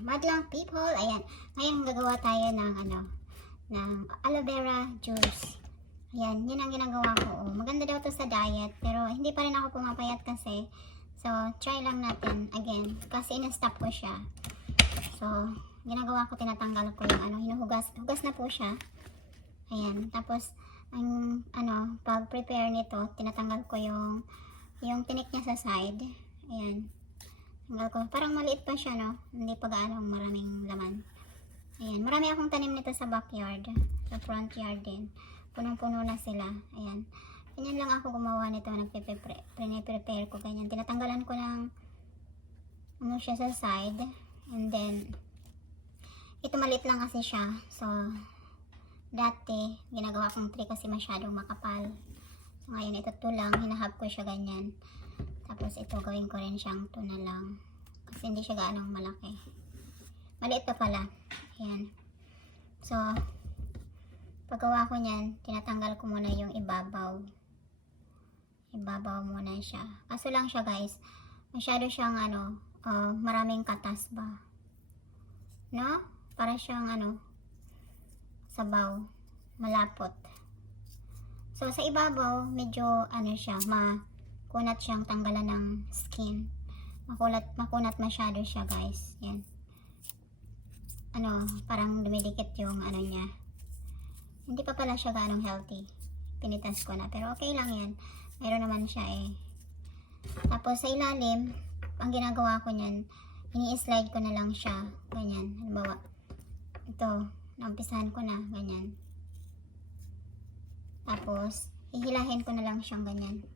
madlang people, ayan. Ngayon gagawa tayo ng ng aloe vera juice. Ayan, yun ang ginagawa ko. Oh, maganda daw to sa diet, pero hindi pa rin ako pumapayat kasi. So, try lang natin again kasi in-stop ko siya. So, ginagawa ko, tinatanggal ko yung hinuhugas. Hugas na po siya. Ayan, tapos ang pag prepare nito, tinatanggal ko yung tinik niya sa side. Ayan. Tanggal ko. Parang maliit pa siya, no? Hindi pa gaano maraming laman. Ayan. Marami akong tanim nito sa backyard. Sa front yard din. Punong-puno na sila. Ayan. Ganyan lang ako gumawa nito. Prepare ko ganyan. Tinatanggalan ko ng siya sa side. And then, ito maliit lang kasi siya. So, dati, ginagawa kong tray kasi masyadong makapal. So, ngayon, ito lang. Hinahap ko siya ganyan. Tapos ito gawin ko rin siyang tuna lang. Kasi hindi siya gaanong malaki. Maliit pa pala. Ayan. So, paggawa ko niyan, tinatanggal ko muna yung ibabaw. Ibabaw muna siya. Kaso lang siya guys, masyado siyang maraming katas ba? No? Para siyang sabaw. Malapot. So, sa ibabaw, medyo siya, kunat siyang tanggalan ng skin. Makunat masyado siya guys. Yan. Parang dumidikit yung niya. Hindi pa pala siya ganong healthy. Pinitas ko na. Pero okay lang yan. Mayroon naman siya eh. Tapos sa ilalim, ang ginagawa ko niyan, ini-slide ko na lang siya. Ganyan. Halimbawa, ito, naumpisahan ko na. Ganyan. Tapos, hihilahin ko na lang siyang ganyan.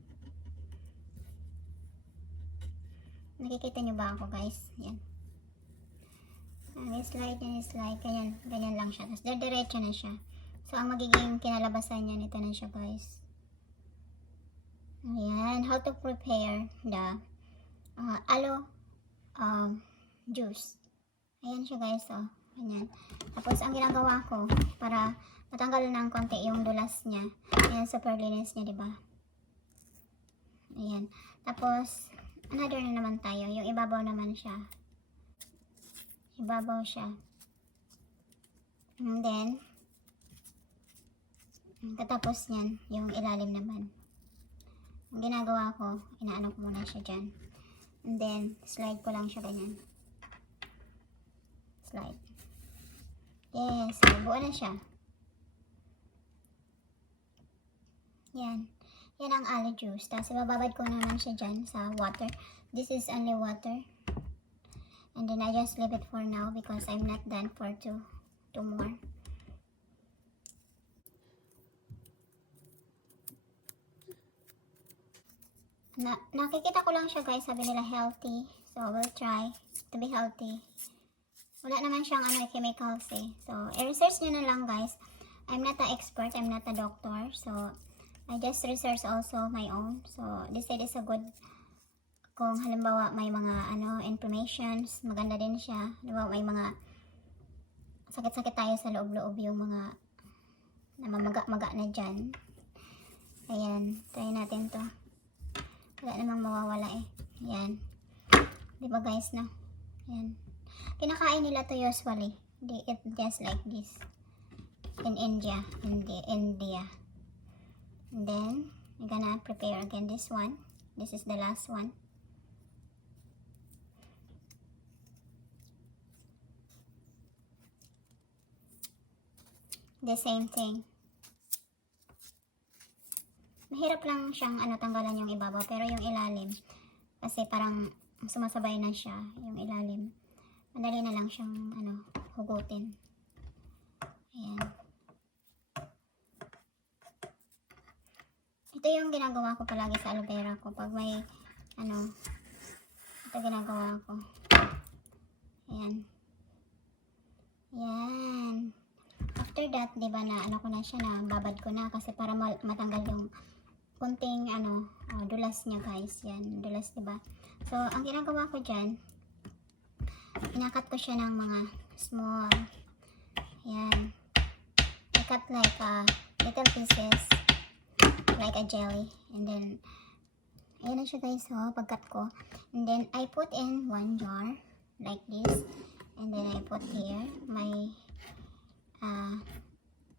Nakikita nyo ba ako guys? Yan. Slide, ganyan, ganyan lang siya. Tapos diretso na siya. So, ang magiging kinalabasan niya, ito na siya guys. Ayan, how to prepare the aloe juice. Ayan siya guys, oh. Ganyan. Tapos, ang ginagawa ko, para matanggal ng konti yung dulas niya. Ayan, super linis niya, diba? Ayan. Tapos, another na naman tayo. Yung ibabaw naman siya. Ibabaw siya. And then, katapos niyan, yung ilalim naman. Ang ginagawa ko, inaano ko muna siya dyan. And then, slide ko lang siya ganyan. Slide. Yes, buo na siya. Yan. Yan ang aloe juice. Tapos, ibababad ko naman siya dyan sa water. This is only water. And then, I just leave it for now because I'm not done for two more. Nakikita ko lang siya guys. Sabi nila healthy. So, we'll try to be healthy. Wala naman siyang chemicals eh. So, i-research nyo na lang guys. I'm not an expert. I'm not a doctor. So, I just research also my own. So, this side is a good, kung halimbawa may mga informations, maganda din siya. Halimbawa may mga sakit-sakit tayo sa loob-loob, yung mga namamaga-maga na dyan. Ayan, try natin to. Wala namang mawawala eh. Ayan. Diba guys, no? Ayan. Kinakain nila to usually. They eat just like this. In India. And then, I'm gonna prepare again this one. This is the last one. The same thing. Mahirap lang siyang tanggalan yung ibabaw, pero yung ilalim, kasi parang sumasabay na siya, yung ilalim. Madali na lang siyang hugutin. Ayan. Ito yung ginagawa ko palagi sa aloe vera ko. Pag may, ito ginagawa ko. Ayan. Ayan. After that, diba ko na siya, na babad ko na kasi para matanggal yung kunting, dulas niya guys. Yan, dulas, diba? So, ang ginagawa ko dyan, inakat ko siya ng mga small. Ayan. I cut like little pieces. Like a jelly. And then, ayan na siya guys, pagkat ko. And then, I put in one jar, like this. And then I put here my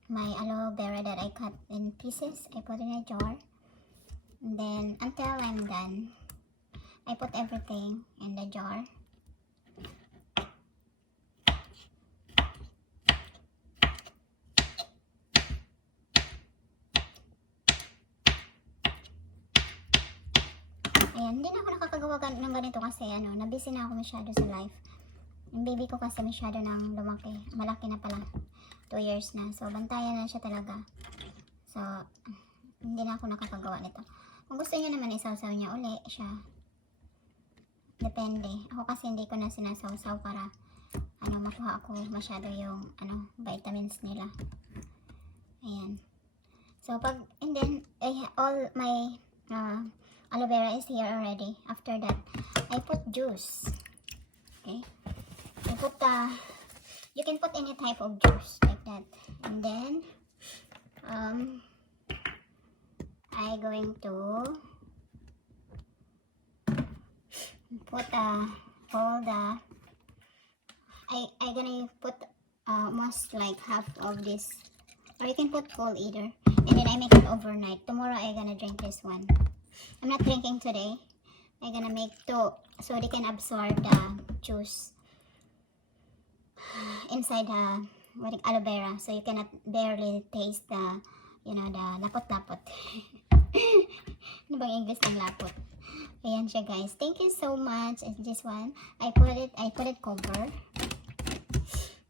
my aloe vera that I cut in pieces. I put in a jar. And then until I'm done, I put everything in the jar. Ayan, hindi na ako nakakagawa ng ganito kasi nabisi na ako masyado sa life. Yung baby ko kasi masyado nang lumaki. Malaki na pala. 2 years na. So, bantayan na siya talaga. So, hindi na ako nakakagawa nito. Kung gusto niya naman isaw-saw niya uli siya. Depende. Ako kasi hindi ko na sinasaw-saw para makuha ako masyado yung vitamins nila. Ayan. So, and then, all my aloe vera is here already. After that, I put juice. Okay. I put you can put any type of juice like that. And then, I going to put all the I gonna put almost like half of this, or you can put full either, and then I make it overnight. Tomorrow I gonna drink this one. I'm not drinking today. I'm gonna make 2 so they can absorb the juice inside the aloe vera, so you cannot barely taste the the lapot-lapot. Ano bang English ng lapot? Ayan siya guys. Thank you so much. And this one, I put it cover,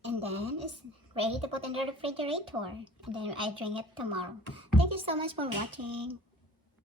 and then it's ready to put in the refrigerator, and then I drink it tomorrow. Thank you so much for watching.